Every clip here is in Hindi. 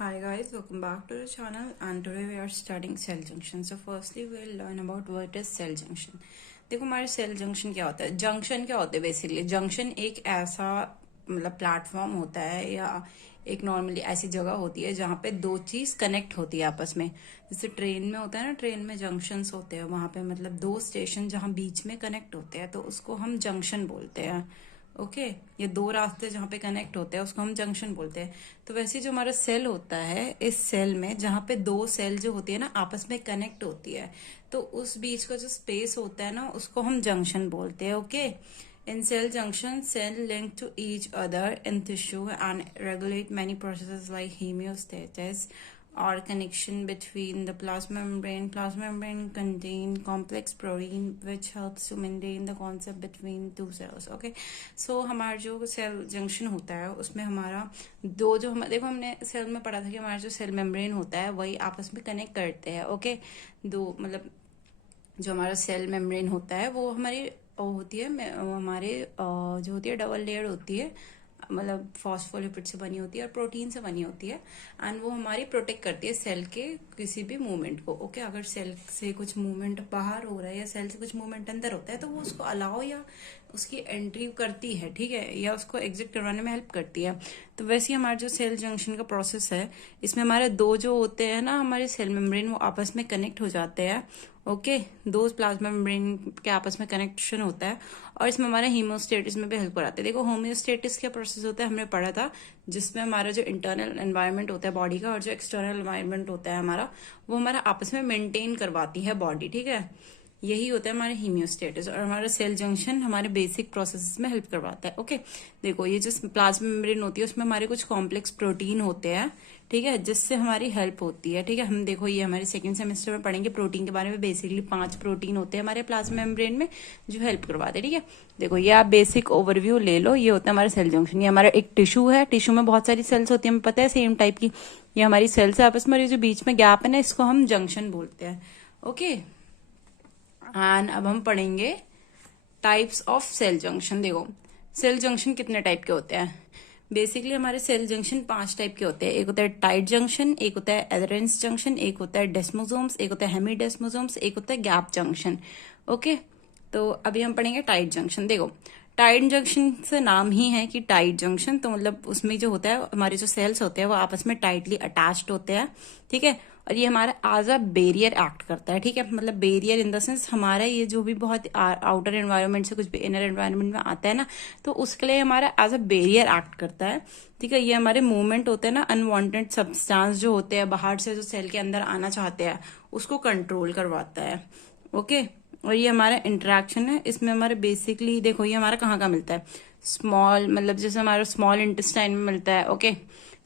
Hi guys, welcome back to the channel and today we are studying cell junction. So firstly we'll learn about what is cell junction. देखो हमारे सेल जंक्शन क्या होता है, जंक्शन क्या होते हैं बेसिकली। जंक्शन एक ऐसा मतलब प्लेटफॉर्म होता है या एक नॉर्मली ऐसी जगह होती है जहाँ पे दो चीज कनेक्ट होती है आपस में। जैसे ट्रेन में होता है ना, ट्रेन में जंक्शंस होते हैं, वहां पे मतलब दो स्टेशन जहाँ बीच में कनेक्ट होते हैं तो उसको हम जंक्शन बोलते हैं। ओके, ये दो रास्ते जहाँ पे कनेक्ट होते हैं उसको हम जंक्शन बोलते हैं। तो वैसे जो हमारा सेल होता है, इस सेल में जहाँ पे दो सेल जो होती है ना आपस में कनेक्ट होती है, तो उस बीच का जो स्पेस होता है ना उसको हम जंक्शन बोलते हैं। Okay, in cell junction cell link to each other in tissue and regulate many processes like hemostasis or connection between the plasma membrane. Plasma membrane contain complex protein which helps to maintain the concept between two cells. Okay, so हमारा जो सेल जंक्शन होता है उसमें हमारा दो जो हम देखो हमने सेल में पढ़ा था कि हमारा जो सेल मेम्ब्रेन होता है वही आपस में कनेक्ट करते हैं। ओके, दो मतलब जो हमारा सेल मेम्ब्रेन होता है वो हमारी होती है हमारे जो होती है डबल लेयर होती है, मतलब फॉस्फोलिपिड से बनी होती है और प्रोटीन से बनी होती है। एंड वो हमारी प्रोटेक्ट करती है सेल के किसी भी मूवमेंट को। ओके, अगर सेल से कुछ मूवमेंट बाहर हो रहा है या सेल से कुछ मूवमेंट अंदर होता है तो वो उसको अलाउ या उसकी एंट्री करती है, ठीक है, या उसको एग्जिट करवाने में हेल्प करती है। तो वैसे ही हमारा जो सेल जंक्शन का प्रोसेस है, इसमें हमारे दो जो होते हैं ना हमारे सेल मेम्ब्रेन, वो आपस में कनेक्ट हो जाते हैं। ओके, दो प्लाज्मा मेम्ब्रेन के आपस में कनेक्शन होता है और इसमें हमारा हीमोस्टेटिस में भी हेल्प कराते हैं। देखो होम्योस्टेटिस क्या प्रोसेस होता है हमने पढ़ा था, जिसमें हमारा जो इंटरनल एनवायरनमेंट होता है बॉडी का और जो एक्सटर्नल एनवायरनमेंट होता है हमारा, वो हमारा आपस में मेंटेन करवाती है बॉडी, ठीक है। यही होता है हमारे हीमियोस्टेटिस और हमारा सेल जंक्शन हमारे बेसिक प्रोसेस में हेल्प करवाता है। ओके, देखो ये जो प्लाज्मा मेम्ब्रेन होती है उसमें हमारे कुछ कॉम्प्लेक्स प्रोटीन होते हैं, ठीक है, जिससे हमारी हेल्प होती है। ठीक है, हम देखो ये हमारे सेकंड सेमेस्टर में पढ़ेंगे प्रोटीन के बारे में। बेसिकली 5 प्रोटीन होते हैं हमारे प्लाज्मा मेम्ब्रेन में जो हेल्प करवाते हैं। ठीक है, देखो ये आप बेसिक ओवरव्यू ले लो, ये होता है हमारा सेल जंक्शन। ये हमारा एक टिश्यू है, टिश्यू में बहुत सारी सेल्स होती है, हमें पता है सेम टाइप की। ये हमारी सेल्स है आपस में, जो बीच में गैप है ना इसको हम जंक्शन बोलते हैं। ओके, एंड अब हम पढ़ेंगे टाइप्स ऑफ सेल जंक्शन। देखो सेल जंक्शन कितने टाइप के होते हैं। बेसिकली हमारे सेल जंक्शन 5 टाइप के होते हैं। एक होता है टाइट जंक्शन, एक होता है एडहेरेंस जंक्शन, एक होता है डेस्मोसोम्स, एक होता है हेमीडेस्मोसोम्स, एक होता है गैप जंक्शन। ओके, तो अभी हम पढ़ेंगे टाइट जंक्शन। देखो टाइट जंक्शन से नाम ही है कि टाइट जंक्शन, तो मतलब उसमें जो होता है हमारे जो सेल्स होते हैं वो आपस में टाइटली अटैच्ड होते हैं, ठीक है। और ये हमारा एज अ बैरियर एक्ट करता है, ठीक है, मतलब बैरियर इन द सेंस हमारा ये जो भी बहुत आउटर एनवायरनमेंट से कुछ भी इनर एनवायरनमेंट में आता है ना, तो उसके लिए हमारा एज अ बैरियर एक्ट करता है, ठीक है। ये हमारे मूवमेंट होते हैं ना, अनवांटेड सब्सटेंस जो होते हैं बाहर से जो सेल के अंदर आना चाहते हैं उसको कंट्रोल करवाता है। ओके, और ये हमारा इंटरेक्शन है, इसमें हमारे बेसिकली देखो ये हमारा कहाँ का मिलता है, स्मॉल मतलब जैसे हमारा स्मॉल इंटेस्टाइन में मिलता है, ओके,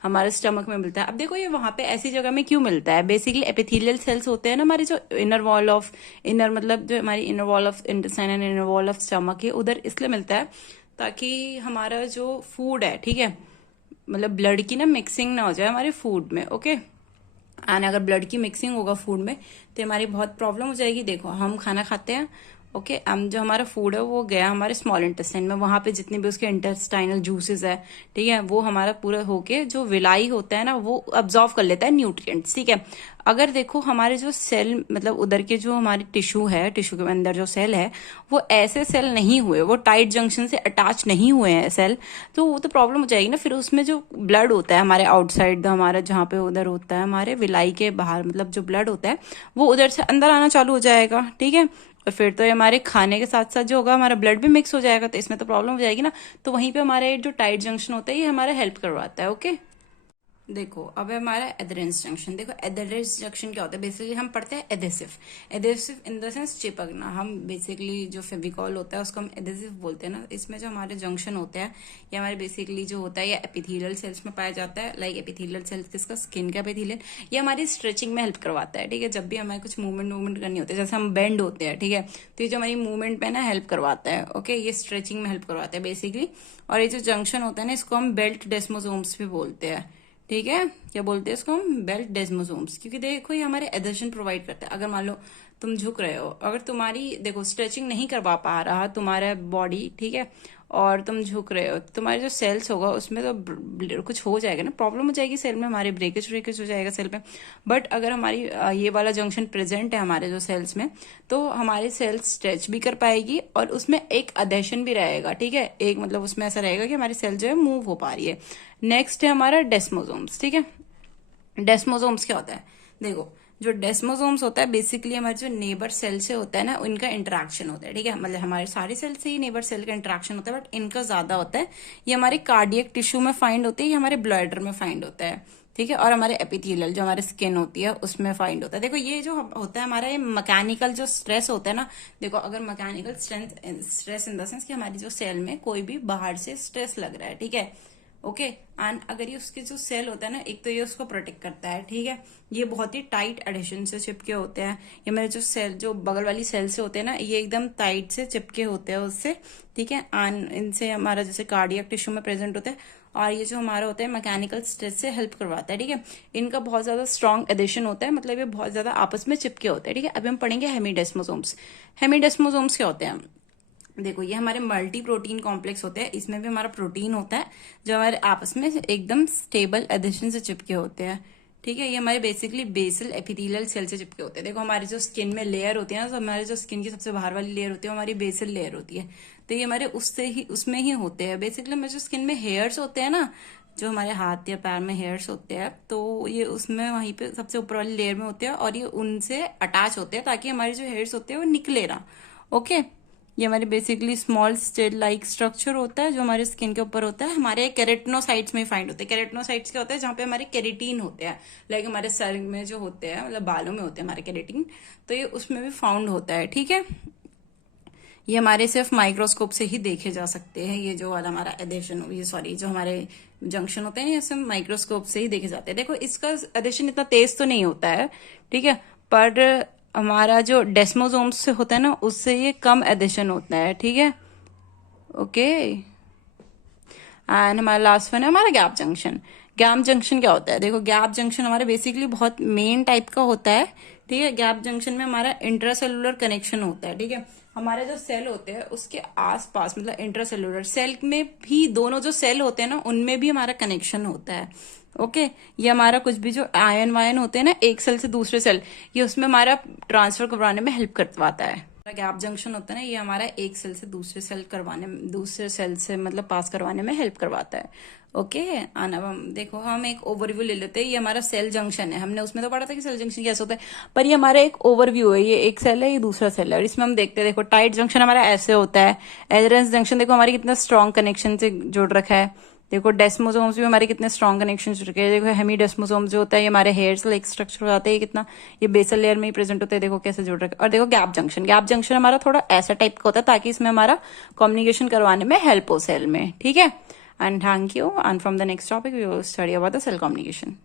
हमारे स्टमक में मिलता है। अब देखो ये वहां पे ऐसी जगह में क्यों मिलता है, बेसिकली एपिथेलियल सेल्स होते हैं ना हमारी जो इनर वॉल ऑफ इनर मतलब जो हमारी inner wall of intestine and inner wall of stomach है, उधर इसलिए मिलता है ताकि हमारा जो फूड है, ठीक है, मतलब ब्लड की ना मिक्सिंग ना हो जाए हमारे फूड में। ओके, एंड अगर ब्लड की मिक्सिंग होगा फूड में तो हमारी बहुत प्रॉब्लम हो जाएगी। देखो हम खाना खाते हैं, ओके, हम जो हमारा फूड है वो गया हमारे स्मॉल इंटेस्टाइन में, वहां पे जितने भी उसके इंटेस्टाइनल जूसेस है, ठीक है, वो हमारा पूरा होके जो विलाई होता है ना वो अब्जॉर्व कर लेता है न्यूट्रिएंट्स, ठीक है। अगर देखो हमारे जो सेल मतलब उधर के जो हमारे टिश्यू है, टिश्यू के अंदर जो सेल है वो ऐसे सेल नहीं हुए, वो टाइट जंक्शन से अटैच नहीं हुए हैं सेल, तो वो तो प्रॉब्लम हो जाएगी ना। फिर उसमें जो ब्लड होता है हमारे आउटसाइड हमारा जहाँ पे उधर होता है हमारे विलाई के बाहर, मतलब जो ब्लड होता है वो उधर से अंदर आना चालू हो जाएगा, ठीक है। और फिर तो ये हमारे खाने के साथ साथ जो होगा हमारा ब्लड भी मिक्स हो जाएगा, तो इसमें तो प्रॉब्लम हो जाएगी ना। तो वहीं पे हमारे जो टाइट जंक्शन होता है ये हमारा हेल्प करवाता है। ओके, देखो अब है हमारा एडहेरेंस जंक्शन। देखो एडहेरेंस जंक्शन क्या होता है, बेसिकली हम पढ़ते हैं adhesive. Adhesive in the sense चिपकना, हम बेसिकली जो फेविकॉल होता है उसको हम एडेसिव बोलते हैं ना। इसमें जो हमारे जंक्शन होते हैं ये हमारे बेसिकली जो होता है ये एपिथेलियल सेल्स में पाया जाता है। लाइक एपिथेलियल सेल्स किसका, स्किन का एपिथेलियल। ये हमारी स्ट्रेचिंग में हेल्प करवाता है, ठीक है, जब भी हमें कुछ मूवमेंट करनी होती है, जैसे हम बेंड होते हैं, ठीक है, तो ये जो हमारी मूवमेंट में ना हेल्प करवाता है। ओके, ये स्ट्रेचिंग में हेल्प करवाता है बेसिकली। और ये जो जंक्शन होता है ना इसको हम बेल्ट डेस्मोसोम्स भी बोलते हैं, ठीक है। क्या बोलते हैं इसको हम, बेल्ट डेस्मोसोम्स, क्योंकि देखो ये हमारे एडहेशन प्रोवाइड करते हैं। अगर मान लो तुम झुक रहे हो, अगर तुम्हारी देखो स्ट्रेचिंग नहीं करवा पा रहा तुम्हारा बॉडी, ठीक है, और तुम झुक रहे हो, तुम्हारे जो सेल्स होगा उसमें तो कुछ हो जाएगा ना, प्रॉब्लम हो जाएगी सेल में, हमारे ब्रेकेज व्रेकेज हो जाएगा सेल में। बट अगर हमारी ये वाला जंक्शन प्रेजेंट है हमारे जो सेल्स में, तो हमारी सेल्स स्ट्रेच भी कर पाएगी और उसमें एक अधेशन भी रहेगा, ठीक है, एक मतलब उसमें ऐसा रहेगा कि हमारी सेल जो है मूव हो पा रही है। नेक्स्ट है हमारा डेस्मोसोम्स, ठीक है। डेस्मोसोम्स क्या होता है, देखो जो डेस्मोसोम्स होता है बेसिकली हमारे जो नेबर सेल से होता है ना, उनका इंटरेक्शन होता है, ठीक है, मतलब हमारे सारे सेल से ही नेबर सेल का इंटरेक्शन होता है, बट इनका ज्यादा होता है। ये हमारे कार्डियक टिश्यू में फाइंड होते हैं, ये हमारे ब्लडर में फाइंड होता है, ठीक है, और हमारे एपिथेलियल जो हमारे स्किन होती है उसमें फाइंड होता है। देखो ये जो होता है हमारा, ये मैकेनिकल जो स्ट्रेस होता है ना, देखो अगर mechanical stress in the sense कि हमारी जो सेल में कोई भी बाहर से स्ट्रेस लग रहा है, ठीक है, ओके, एंड अगर ये उसके जो सेल होता है ना, एक तो ये उसको प्रोटेक्ट करता है, ठीक है, ये बहुत ही टाइट एडिशन से चिपके होते हैं, ये मेरे जो सेल जो बगल वाली सेल से होते हैं ना, ये एकदम टाइट से चिपके होते हैं उससे, ठीक है, एंड इनसे हमारा जैसे कार्डियक टिश्यू में प्रेजेंट होता है, और ये जो हमारा होता है मैकेनिकल स्ट्रेस से हेल्प करवाता है, ठीक है। इनका बहुत ज्यादा स्ट्रॉन्ग एडिशन होता है, मतलब ये बहुत ज्यादा आपस में चिपके होते हैं, ठीक है। अभी हम पढ़ेंगे हेमीडेस्मोसोम्स। हेमीडेस्मोसोम्स क्या होते हैं, देखो ये हमारे मल्टी प्रोटीन कॉम्प्लेक्स होते हैं, इसमें भी हमारा प्रोटीन होता है जो हमारे आपस में एकदम स्टेबल एडिशन से चिपके होते हैं, ठीक है। ये हमारे बेसिकली बेसल एपिथेलियल सेल से चिपके होते हैं। देखो हमारी जो स्किन में लेयर होती है ना, तो हमारे जो स्किन की सबसे बाहर वाली लेयर होती है हमारी बेसल लेयर होती है, तो ये हमारे उससे ही उसमें ही होते हैं। बेसिकली हमारे जो स्किन में हेयर्स होते हैं ना, जो हमारे हाथ या पैर में हेयर्स होते हैं, तो ये उसमें वहीं पे सबसे ऊपर वाली लेयर में होते हैं, और ये उनसे अटैच होते हैं ताकि हमारे जो हेयर्स होते हैं वो निकले ना, ओके। ये हमारे basically small stud like structure होता है जो हमारे स्किन के ऊपर होता है, हमारे केरेटिनोसाइट्स में फाइंड होते हैं। केरेटिनोसाइट्स क्या होता है, जहाँ पे हमारे केरेटीन होते हैं, लाइक हमारे सर में जो होते हैं, मतलब बालों में होते हैं हमारे केरेटीन, तो ये उसमें भी फाउंड होता है, ठीक है। ये हमारे सिर्फ माइक्रोस्कोप से ही देखे जा सकते हैं, ये जो वाला हमारा एडेशन, ये सॉरी जो हमारे जंक्शन होते हैं ये सिर्फ माइक्रोस्कोप से ही देखे जाते हैं। देखो इसका एडेशन इतना तेज तो नहीं होता है, ठीक है, पर हमारा जो डेस्मोसोम्स से होता है ना, उससे ये कम एडिशन होता है, ठीक है, ओके। एंड हमारा लास्ट वन है हमारा गैप जंक्शन। गैप जंक्शन क्या होता है, देखो गैप जंक्शन हमारा बेसिकली बहुत मेन टाइप का होता है, ठीक है। गैप जंक्शन में हमारा इंट्रासेलुलर कनेक्शन होता है, ठीक है। हमारे जो सेल होते हैं उसके आसपास, मतलब इंट्रासेलुलर सेल में भी, दोनों जो सेल होते हैं ना उनमें भी हमारा कनेक्शन होता है, ओके। ये हमारा कुछ भी जो आयन वायन होते हैं ना एक सेल से दूसरे सेल, ये उसमें हमारा ट्रांसफर करवाने में हेल्प करवाता है। गैप जंक्शन होता है ना, ये हमारा एक सेल से दूसरे सेल करवाने, दूसरे सेल से मतलब पास करवाने में हेल्प करवाता है, ओके। आना हम देखो, हम एक ओवरव्यू ले लेते हैं। ये हमारा सेल जंक्शन है, हमने उसमें तो पढ़ा था कि सेल जंक्शन कैसे होता है, पर ये हमारा एक ओवरव्यू है। ये एक सेल है, ये दूसरा सेल है, और इसमें हम देखते हैं, देखो टाइट जंक्शन हमारा ऐसे होता है, एडहेरेंस जंक्शन देखो हमारी कितना स्ट्रॉन्ग कनेक्शन से जुड़ रखा है, देखो डेस्मोसोम्स भी हमारे कितने स्ट्रॉन्ग कनेक्शन जुड़ रखे हैं। देखो हेमी डेस्मोसोम्स जो होता है ये हमारे हेयर्स लाइक स्ट्रक्चर हो जाते हैं, ये कितना ये बेसल लेयर में ही प्रेजेंट होते हैं, देखो कैसे जुड़ रखे। और देखो गैप जंक्शन, गैप जंक्शन हमारा थोड़ा ऐसा टाइप का होता है ताकि इसमें हमारा कम्युनिकेशन करवाने में हेल्प हो सेल में, ठीक है। And thank you, and from the next topic we will study about the cell communication.